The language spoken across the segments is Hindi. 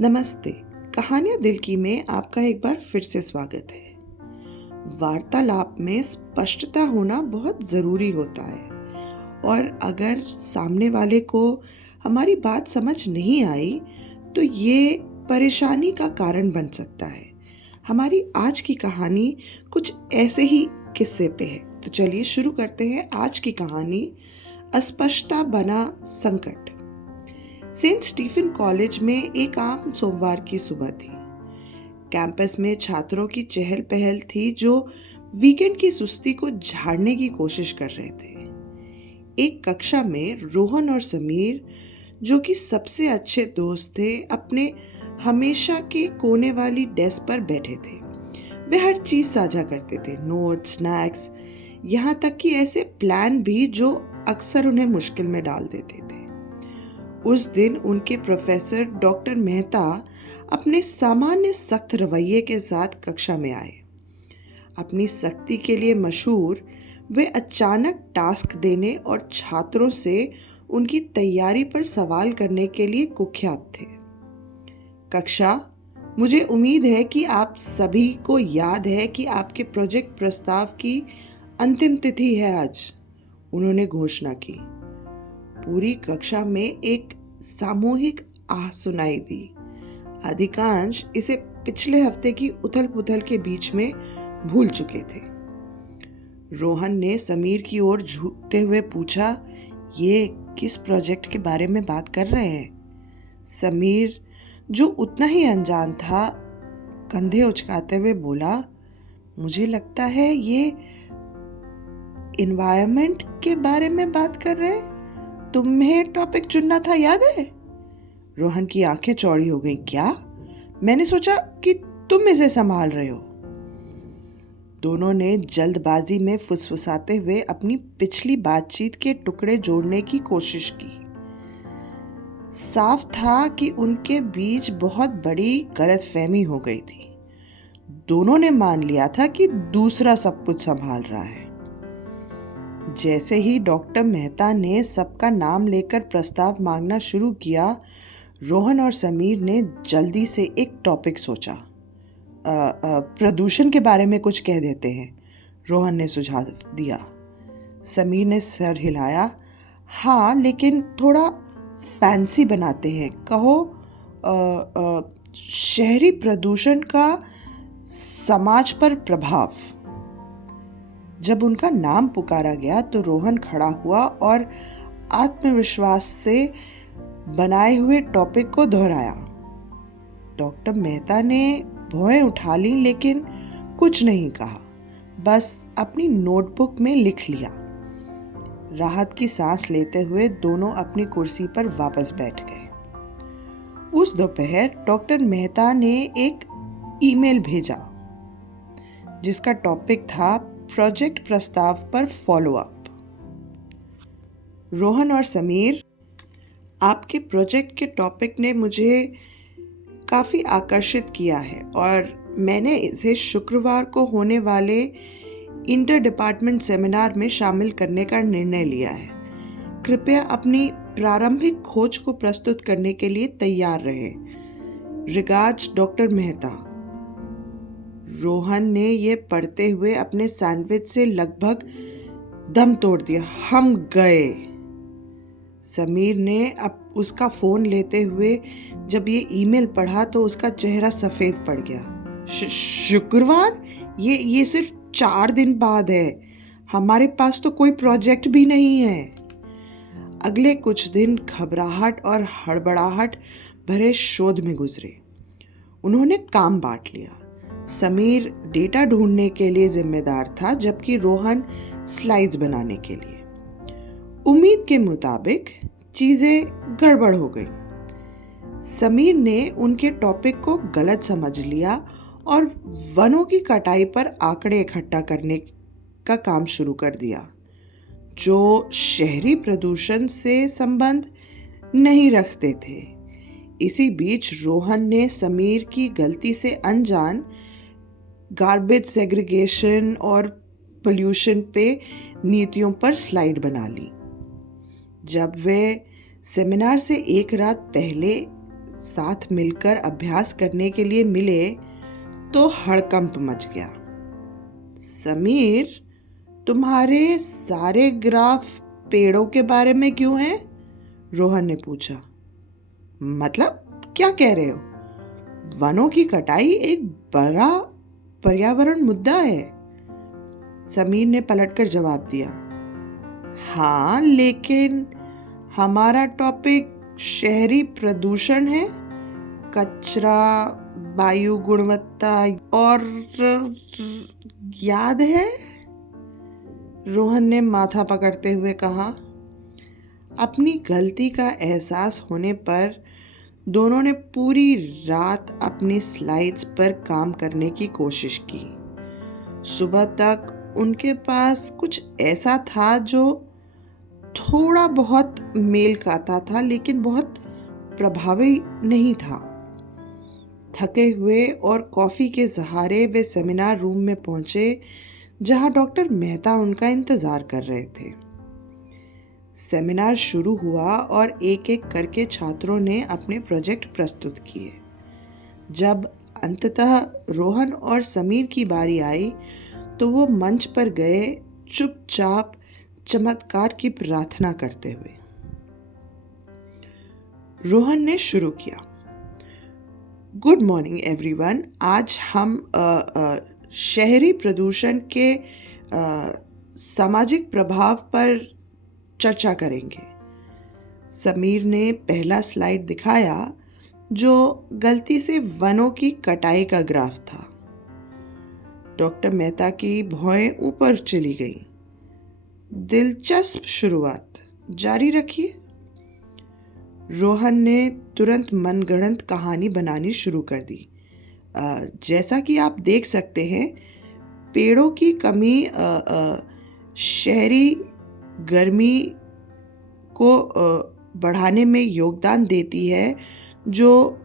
नमस्ते। कहानियाँ दिल की में आपका एक बार फिर से स्वागत है। वार्तालाप में स्पष्टता होना बहुत ज़रूरी होता है और अगर सामने वाले को हमारी बात समझ नहीं आई तो ये परेशानी का कारण बन सकता है। हमारी आज की कहानी कुछ ऐसे ही किस्से पे है। तो चलिए शुरू करते हैं आज की कहानी, अस्पष्टता बना संकट। सेंट स्टीफन कॉलेज में एक आम सोमवार की सुबह थी। कैंपस में छात्रों की चहल पहल थी जो वीकेंड की सुस्ती को झाड़ने की कोशिश कर रहे थे। एक कक्षा में रोहन और समीर, जो कि सबसे अच्छे दोस्त थे, अपने हमेशा के कोने वाली डेस्क पर बैठे थे। वे हर चीज साझा करते थे, नोट्स, स्नैक्स, यहाँ तक कि ऐसे प्लान भी जो अक्सर उन्हें मुश्किल में डाल देते थे। उस दिन उनके प्रोफेसर डॉक्टर मेहता अपने सामान्य सख्त रवैये के साथ कक्षा में आए। अपनी सख्ती के लिए मशहूर, वे अचानक टास्क देने और छात्रों से उनकी तैयारी पर सवाल करने के लिए कुख्यात थे। कक्षा, मुझे उम्मीद है कि आप सभी को याद है कि आपके प्रोजेक्ट प्रस्ताव की अंतिम तिथि है आज, उन्होंने घोषणा की। पूरी कक्षा में एक सामूहिक आह सुनाई दी। अधिकांश इसे पिछले हफ्ते की उथल पुथल के बीच में भूल चुके थे। रोहन ने समीर की ओर झुकते हुए पूछा, ये किस प्रोजेक्ट के बारे में बात कर रहे हैं? समीर, जो उतना ही अनजान था, कंधे उचकाते हुए बोला, मुझे लगता है ये एनवायरनमेंट के बारे में बात कर रहे हैं। तुम्हें टॉपिक चुनना था, याद है? रोहन की आंखें चौड़ी हो गईं। क्या? मैंने सोचा कि तुम इसे संभाल रहे हो। दोनों ने जल्दबाजी में फुसफुसाते हुए अपनी पिछली बातचीत के टुकड़े जोड़ने की कोशिश की। साफ था कि उनके बीच बहुत बड़ी गलतफहमी हो गई थी। दोनों ने मान लिया था कि दूसरा सब कुछ संभाल रहा है। जैसे ही डॉक्टर मेहता ने सबका नाम लेकर प्रस्ताव मांगना शुरू किया, रोहन और समीर ने जल्दी से एक टॉपिक सोचा। प्रदूषण के बारे में कुछ कह देते हैं, रोहन ने सुझाव दिया। समीर ने सर हिलाया। हाँ, लेकिन थोड़ा फैंसी बनाते हैं। कहो, शहरी प्रदूषण का समाज पर प्रभाव। जब उनका नाम पुकारा गया तो रोहन खड़ा हुआ और आत्मविश्वास से बनाए हुए टॉपिक को दोहराया। डॉक्टर मेहता ने भौहें उठा ली लेकिन कुछ नहीं कहा, बस अपनी नोटबुक में लिख लिया। राहत की सांस लेते हुए दोनों अपनी कुर्सी पर वापस बैठ गए। उस दोपहर डॉक्टर मेहता ने एक ईमेल भेजा जिसका टॉपिक था प्रोजेक्ट प्रस्ताव पर फॉलोअप। रोहन और समीर, आपके प्रोजेक्ट के टॉपिक ने मुझे काफ़ी आकर्षित किया है और मैंने इसे शुक्रवार को होने वाले इंटर डिपार्टमेंट सेमिनार में शामिल करने का निर्णय लिया है। कृपया अपनी प्रारंभिक खोज को प्रस्तुत करने के लिए तैयार रहें। Regards, doctor Mehta. रोहन ने यह पढ़ते हुए अपने सैंडविच से लगभग दम तोड़ दिया। हम गए। समीर ने अब उसका फोन लेते हुए जब ये ईमेल पढ़ा तो उसका चेहरा सफेद पड़ गया। शुक्रवार? ये सिर्फ 4 दिन बाद है। हमारे पास तो कोई प्रोजेक्ट भी नहीं है। अगले कुछ दिन घबराहट और हड़बड़ाहट भरे शोध में गुजरे। उन्होंने काम बांट लिया। समीर डेटा ढूंढने के लिए जिम्मेदार था जबकि रोहन स्लाइड्स बनाने के लिए। उम्मीद के मुताबिक चीजें गड़बड़ हो गई। समीर ने उनके टॉपिक को गलत समझ लिया और वनों की कटाई पर आंकड़े इकट्ठा करने का काम शुरू कर दिया जो शहरी प्रदूषण से संबंध नहीं रखते थे। इसी बीच रोहन ने समीर की गलती से अनजान गार्बेज सेग्रीगेशन और पोल्यूशन पे नीतियों पर स्लाइड बना ली। जब वे सेमिनार से एक रात पहले साथ मिलकर अभ्यास करने के लिए मिले तो हड़कंप मच गया। समीर, तुम्हारे सारे ग्राफ पेड़ों के बारे में क्यों हैं? रोहन ने पूछा। मतलब क्या कह रहे हो? वनों की कटाई एक बड़ा पर्यावरण मुद्दा है, समीर ने पलटकर जवाब दिया। हाँ, लेकिन हमारा टॉपिक शहरी प्रदूषण है, कचरा, वायु गुणवत्ता और याद है? रोहन ने माथा पकड़ते हुए कहा। अपनी गलती का एहसास होने पर दोनों ने पूरी रात अपनी स्लाइड्स पर काम करने की कोशिश की। सुबह तक उनके पास कुछ ऐसा था जो थोड़ा बहुत मेल खाता था, लेकिन बहुत प्रभावी नहीं था। थके हुए और कॉफ़ी के सहारे वे सेमिनार रूम में पहुंचे, जहां डॉक्टर मेहता उनका इंतज़ार कर रहे थे। सेमिनार शुरू हुआ और एक एक करके छात्रों ने अपने प्रोजेक्ट प्रस्तुत किए। जब अंततः रोहन और समीर की बारी आई तो वो मंच पर गए, चुपचाप चमत्कार की प्रार्थना करते हुए। रोहन ने शुरू किया। Good morning everyone. आज हम शहरी प्रदूषण के सामाजिक प्रभाव पर चर्चा करेंगे। समीर ने पहला स्लाइड दिखाया, जो गलती से वनों की कटाई का ग्राफ था। डॉक्टर मेहता की भौहें ऊपर चली गईं। दिलचस्प शुरुआत, जारी रखिए। रोहन ने तुरंत मनगढ़ंत कहानी बनानी शुरू कर दी। जैसा कि आप देख सकते हैं, पेड़ों की कमी शहरी गर्मी को बढ़ाने में योगदान देती है, जो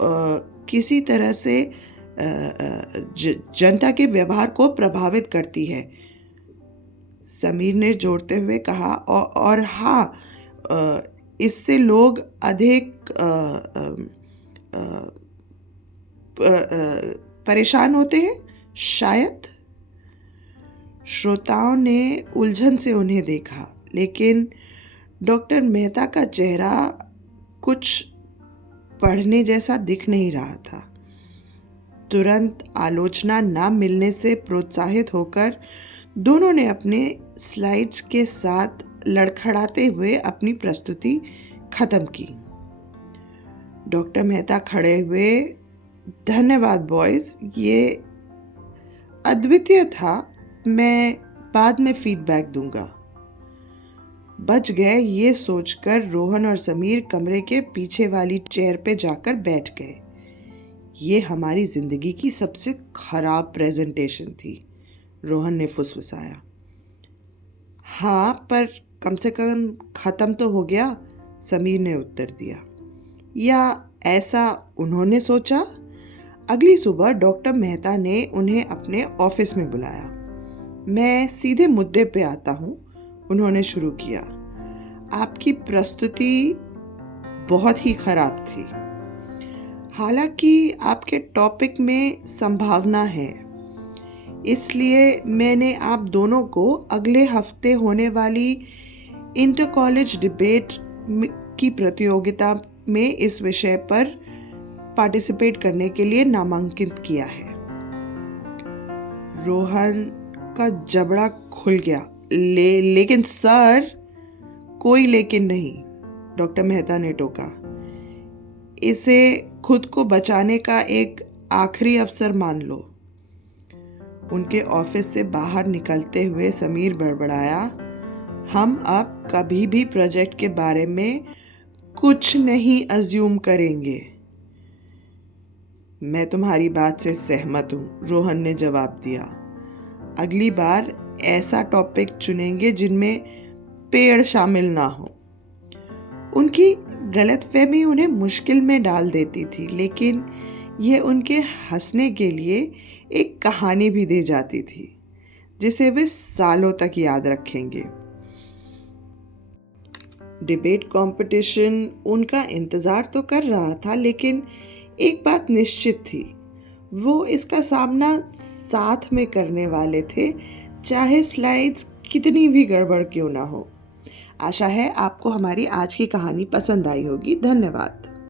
किसी तरह से जनता के व्यवहार को प्रभावित करती है, समीर ने जोड़ते हुए कहा। और हाँ, इससे लोग अधिक परेशान होते हैं शायद। श्रोताओं ने उलझन से उन्हें देखा, लेकिन डॉक्टर मेहता का चेहरा कुछ पढ़ने जैसा दिख नहीं रहा था। तुरंत आलोचना न मिलने से प्रोत्साहित होकर दोनों ने अपने स्लाइड्स के साथ लड़खड़ाते हुए अपनी प्रस्तुति खत्म की। डॉक्टर मेहता खड़े हुए, धन्यवाद बॉयज, ये अद्वितीय था, मैं बाद में फीडबैक दूंगा। बच गए ये सोचकर रोहन और समीर कमरे के पीछे वाली चेयर पे जाकर बैठ गए। ये हमारी जिंदगी की सबसे खराब प्रेजेंटेशन थी, रोहन ने फुसफुसाया। हाँ, पर कम से कम ख़त्म तो हो गया, समीर ने उत्तर दिया। या ऐसा उन्होंने सोचा। अगली सुबह डॉक्टर मेहता ने उन्हें अपने ऑफिस में बुलाया। मैं सीधे मुद्दे पे आता हूँ, उन्होंने शुरू किया। आपकी प्रस्तुति बहुत ही खराब थी। हालांकि आपके टॉपिक में संभावना है, इसलिए मैंने आप दोनों को अगले हफ्ते होने वाली इंटर कॉलेज डिबेट की प्रतियोगिता में इस विषय पर पार्टिसिपेट करने के लिए नामांकित किया है। रोहन का जबड़ा खुल गया। लेकिन सर। कोई लेकिन नहीं, डॉक्टर मेहता ने टोका। इसे खुद को बचाने का एक आखिरी अवसर मान लो। उनके ऑफिस से बाहर निकलते हुए समीर बड़बड़ाया। हम अब कभी भी प्रोजेक्ट के बारे में कुछ नहीं अज्यूम करेंगे। मैं तुम्हारी बात से सहमत हूँ, रोहन ने जवाब दिया। अगली बार ऐसा टॉपिक चुनेंगे जिनमें पेड़ शामिल ना हो। उनकी गलतफहमी उन्हें मुश्किल में डाल देती थी, लेकिन यह उनके हंसने के लिए एक कहानी भी दे जाती थी, जिसे वे सालों तक याद रखेंगे। डिबेट कंपटीशन उनका इंतज़ार तो कर रहा था, लेकिन एक बात निश्चित थी, वो इसका सामना साथ में करने वाले थे, चाहे स्लाइड्स कितनी भी गड़बड़ क्यों ना हो। आशा है आपको हमारी आज की कहानी पसंद आई होगी। धन्यवाद।